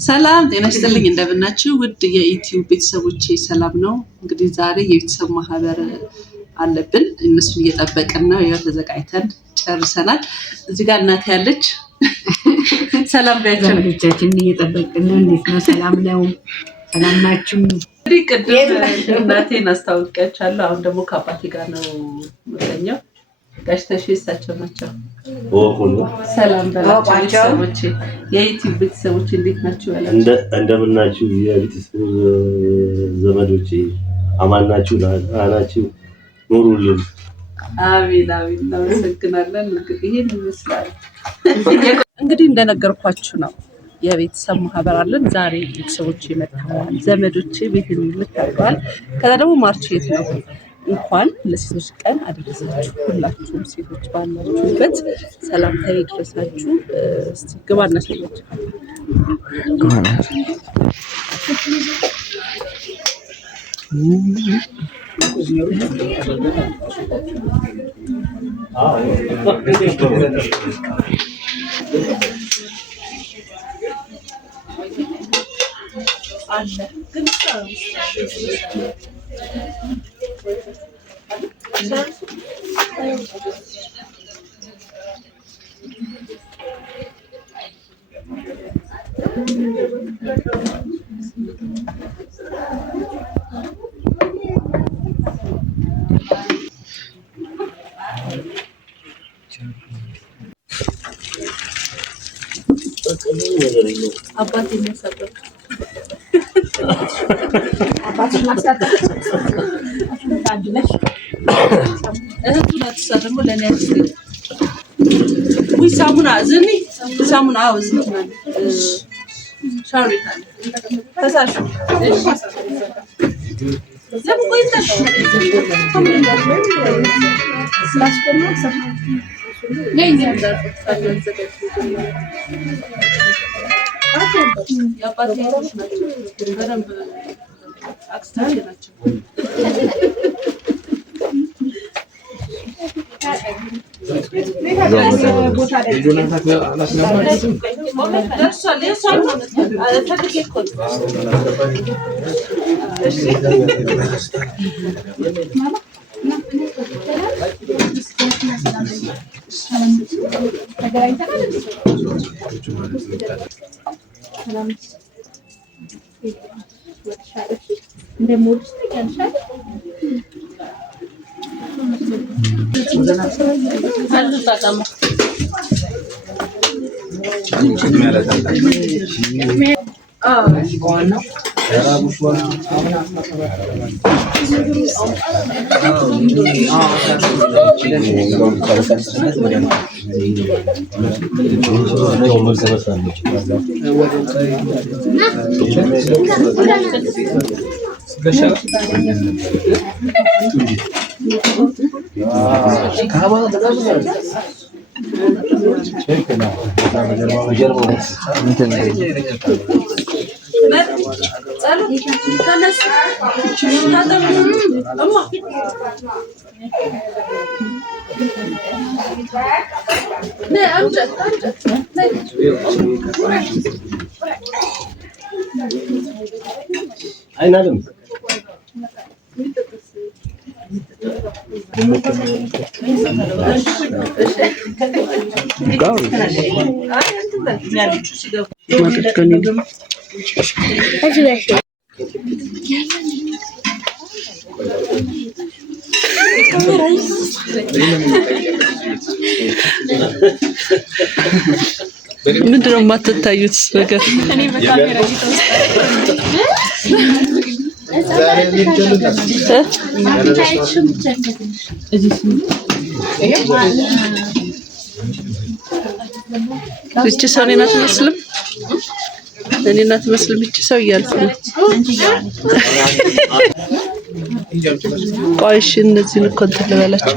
ሰላም ጤና ይስጥልኝ እንደምናችሁ ውድ የዩቲዩብ ቤተሰቦቼ ሰላም ነው። እንግዲህ ዛሬ የቤተሰብ ማህበር አለብን እነሱን እየጠበቅን ነው። ያው ተዘጋጅተን ጨርሰናል። እዚህ ጋር እናት ያለች ሰላም ጋይቻችን ልጆቻችን እየጠበቅን ነው። እንዴት ነው? ሰላም ነው? ሰላም ናችሁ? እንግዲህ ቅድም እናቴን አስታውቂያችኋለሁ። አሁን ደግሞ ከአባቴ ጋር ነው የምገኘው። ጋሽ ተሽ እሳቸው ናቸው። ሰላም በላቸው የዩቲዩብ ቤተሰቦች እንዴት ናችሁ? እንደምን ናችሁ? የቤተሰብ ዘመዶቼ አማን ናችሁ? ናችሁ? ኑሩልን። አሜን አሜን። እናመሰግናለን። እንግዲህ ይሄን ይመስላል። እንግዲህ እንደነገርኳችሁ ነው የቤተሰብ ማህበር አለን። ዛሬ ቤተሰቦቼ መጥተዋል፣ ዘመዶቼ ቤትን ልታውቀዋል። ከዛ ደግሞ ማርቼት ነው። እንኳን ለሴቶች ቀን አደረሳችሁ። ሁላችሁም ሴቶች ባላችሁበት ሰላምታ ይድረሳችሁ። እስቲ ግባና ሰዎች አለ ግን አባቴ የሚያሳበት አባቴ ማሳበት እህቱ ናት። እሷ ደግሞ ለእኔ አዲስ ሳሙና ዝኒ ሳሙና ዝኒ ሻሪታ ፈሳሽ ለምን ቆይተሽ የአባቴ ናቸው። በደንብ አክስታች ናቸው። ምንድን ነው የማትታዩት ነገር? እኔ በካሜራ እቺ ሰው እኔን አትመስልም። እኔን አትመስልም እቺ ሰው እያልኩ ነው። ቆይ እሺ እነዚህን እኮ እንትን ልበላቸው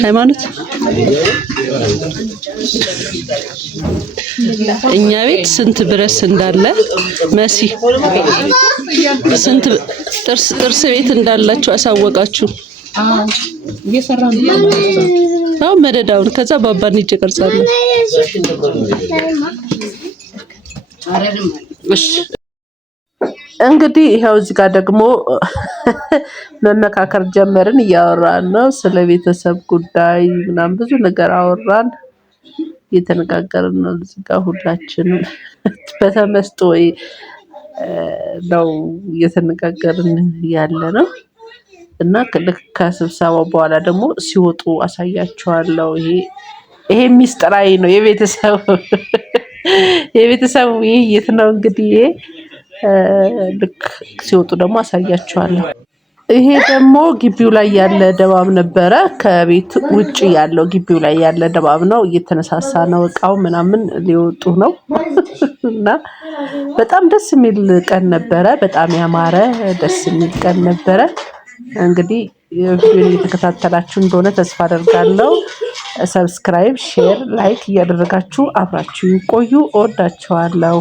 ሃይማኖት እኛ ቤት ስንት ብረስ እንዳለ መሲ ስንት ጥርስ ቤት እንዳላችሁ አሳወቃችሁ። እየሰራን ነው መደዳውን ከዛ ባባን እጅ ቀርጻለሁ። እሺ እንግዲህ ይሄው እዚህ ጋር ደግሞ መመካከር ጀመርን። እያወራን ነው ስለ ቤተሰብ ጉዳይ ምናምን ብዙ ነገር አወራን፣ እየተነጋገርን ነው። እዚህ ጋር ሁላችንም በተመስጦ ነው እየተነጋገርን ያለ ነው። እና ከስብሰባው በኋላ ደግሞ ሲወጡ አሳያቸዋለሁ። ይሄ ሚስጥራዊ ነው የቤተሰብ ውይይት ነው። እንግዲህ ልክ ሲወጡ ደግሞ አሳያቸዋለሁ። ይሄ ደግሞ ግቢው ላይ ያለ ድባብ ነበረ። ከቤት ውጭ ያለው ግቢው ላይ ያለ ድባብ ነው። እየተነሳሳ ነው፣ እቃው ምናምን ሊወጡ ነው። እና በጣም ደስ የሚል ቀን ነበረ። በጣም ያማረ ደስ የሚል ቀን ነበረ። እንግዲህ ቪዲዮ እየተከታተላችሁ እንደሆነ ተስፋ አደርጋለሁ። ሰብስክራይብ፣ ሼር፣ ላይክ እያደረጋችሁ አብራችሁ ቆዩ። እወዳችኋለሁ።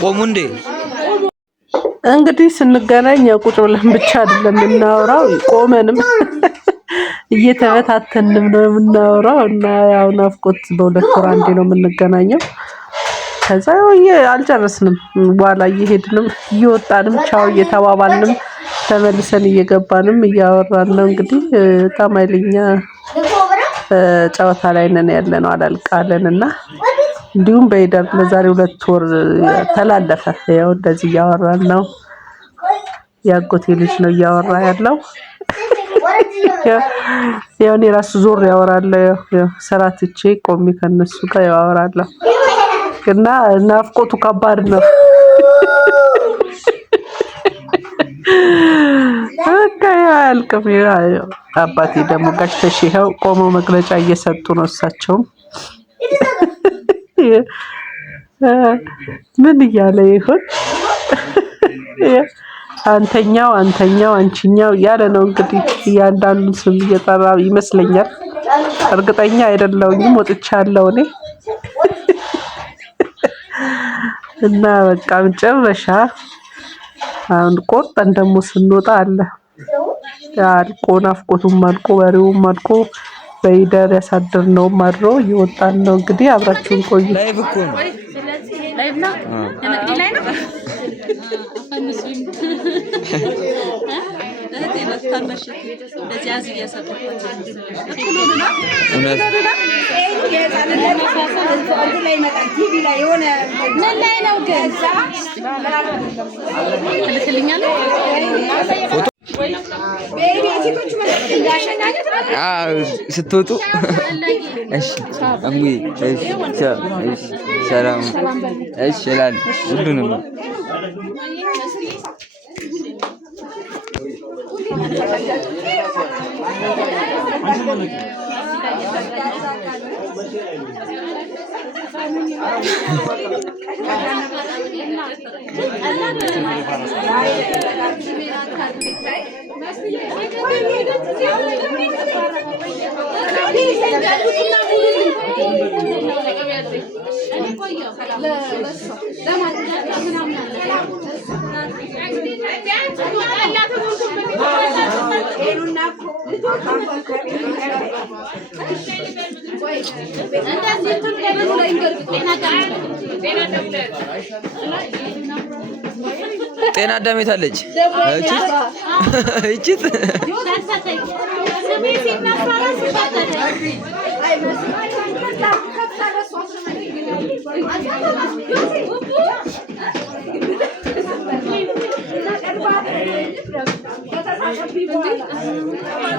ቆሙ እንዴ! እንግዲህ ስንገናኝ ቁጭ ብለን ብቻ አይደለም የምናወራው፣ ቆመንም እየተበታተንም ነው የምናወራው። እና ያው ናፍቆት በሁለት ወር አንዴ ነው የምንገናኘው። ከዛ አልጨረስንም። በኋላ እየሄድንም እየወጣንም ቻው እየተባባልንም ተመልሰን እየገባንም እያወራን ነው። እንግዲህ በጣም ኃይለኛ ጨዋታ ላይ ነን ያለነው አላልቃለን። እና እንዲሁም በይደር ለዛሬ 2 ወር ተላለፈ። ያው እንደዚህ እያወራን ነው። ያጎቴ ልጅ ነው እያወራ ያለው። ያው እኔ ራሱ ዞር ያወራለሁ። ያው ስራ ትቼ ቆሜ ከነሱ ጋር ያወራለሁ። እና ናፍቆቱ ከባድ ነው። አያልቅም። አባቴ ደግሞ ጋሽ ተሽኸው ቆመው መግለጫ እየሰጡ ነው። እሳቸውም ምን እያለ ይሆን? አንተኛው አንቺኛው እያለ ነው እንግዲህ እያንዳንዱን ስም እየጠራ ይመስለኛል። እርግጠኛ አይደለሁኝም። ወጥቻለሁ እኔ እና በቃ መጨረሻ አሁን ቆርጠን ደግሞ ስንወጣ አለ አልቆ ናፍቆቱም አልቆ በሬውም አልቆ በይደር ያሳደርነውም አድሮ እየወጣን ነው። እንግዲህ አብራችሁን ቆዩ። ላይቭ እኮ ነው። ላይቭ ነው የመቅዲ ላይ ነው። ስትወጡ እሺ አምዊ እሺ ሰላም እሺ ይላል ሁሉንም ጤና አዳም የታለች? እቺ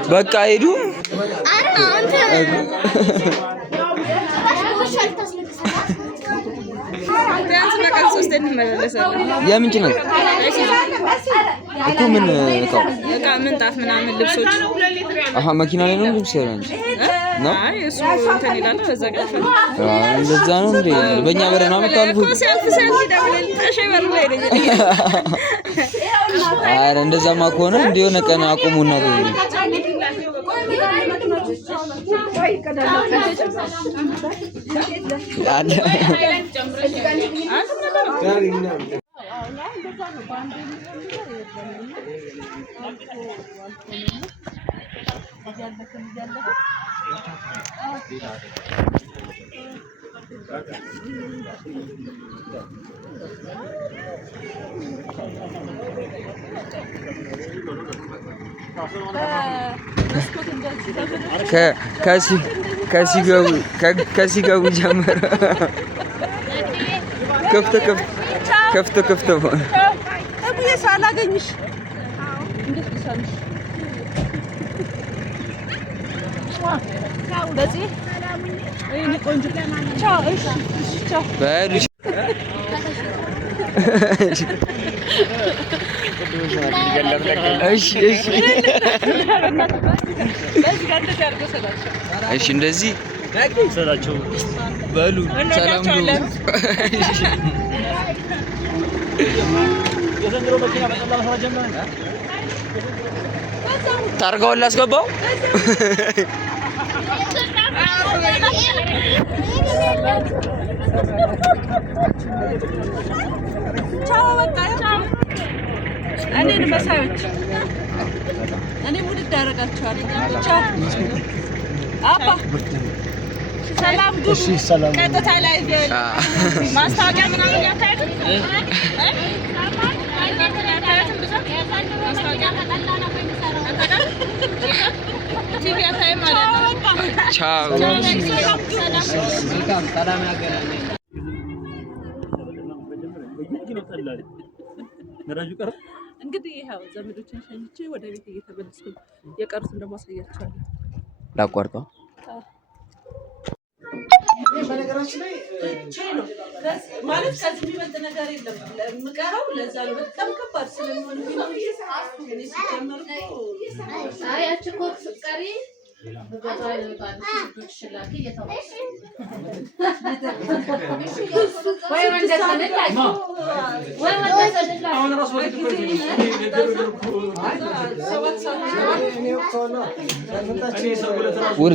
በቃ ሄዱ። የምን ጭነት እኮ ምን እቃ ምንጣፍ ምናምን ልብሶች መኪና ላይ ነው ልብስ ያለው እንጂ ነው። አይ እሱ እንትን ይላል በዛ ጋር እንደዛ ነው እንዴ? በእኛ በር ነው የምታልፉት? አረ እንደዛማ ከሆነ እንደሆነ ቀን አቁሙና ከሲገቡ ጀመረ ከፍተ እቡዬ ሳላገኝሽ እንዴት ልሳንሽ? በዚህ እኔ ቆንጆ ቻው። እሺ ቻው በሉ። እሺ እንደዚህ ሰላቸው በሉ። ሰላም ነው። ታርጋውን ላስገባው። ቻው በቃ ቻው። እኔን መሳዮች እኔ ውድድ አደርጋችኋለሁ። ቻው አባ ሰላም ግቡ። እሺ ሰላም። ቀጥታ ላይ ማስታወቂያ ምናምን ያታያል። ቲቪ ያታያል ማለት ነው። ቻው እንግዲህ ይኸው ዘመዶችን ሸኝቼ ወደ ቤት እየተመለስኩ የቀሩትን ደግሞ አሳያችኋለሁ። ላቋርጠው በነገራችን ላይ ነው ማለት ከዚህ የሚበልጥ ነገር የለም። የምቀረው ለዛ ነው በጣም ከባድ ስለሚሆን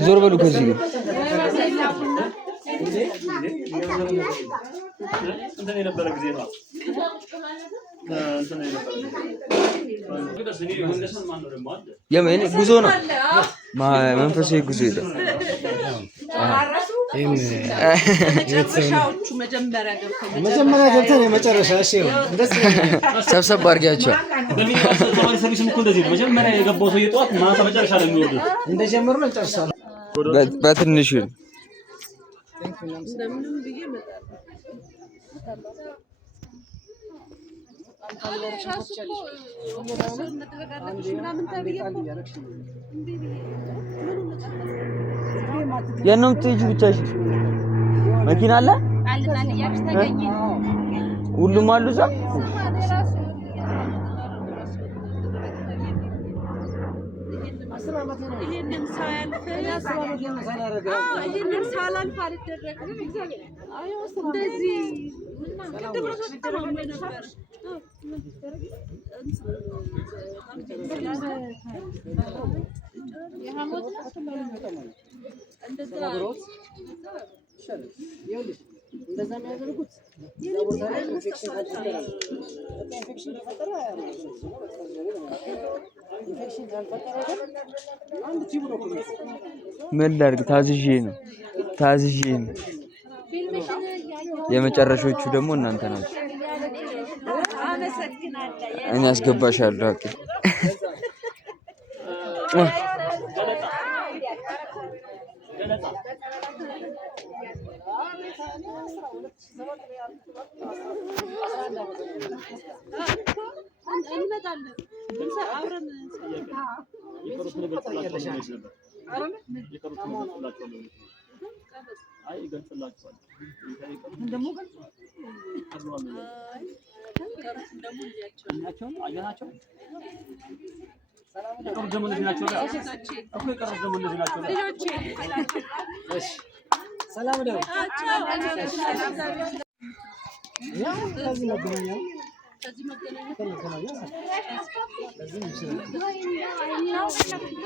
ዞር በሉ ከዚህ ግን እንትን የነበረ ጊዜ ነው። የምን ጉዞ ነው? መንፈሳዊ ጉዞ ሄደ። መጀመሪያ ገብተን የመጨረሻ ሰብሰብ አድርጊያቸው። መጀመሪያ የገባው ሰው የጠዋት ማታ መጨረሻ ነው የሚወርዱት። እንደጀመሩ ነው ጨርሳለሁ። በትንሹ የት ነው የምትሄጂው? ብቻሽን? መኪና አለ? ሁሉም አሉ እዛ? ይሄንን ሳላልፍ አልደረግም። እንደዚህ እንደዛ የሚያደርጉት ምን ላድርግ? ታዝዤ ነው። የመጨረሻዎቹ ደግሞ እናንተ ናችሁ። እኔ አስገባሻለሁ። አቂ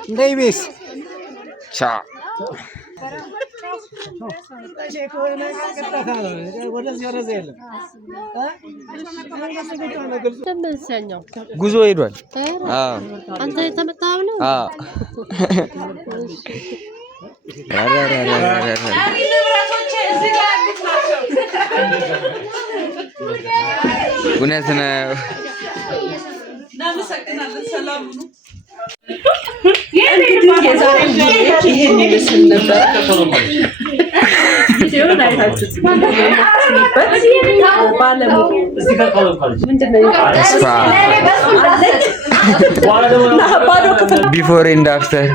እንደይቤስ ቻው። ጉዞ ሄዷል። አንተ የተመታው ነው? እውነት ነው። እናመሰግናለን። ሰላም ነው። የዛሬ ይሄን ይመስል ነበር። ቪዲዮውን አይታችሁት ባለሙሉ ቢፎር ኤንድ አፍተር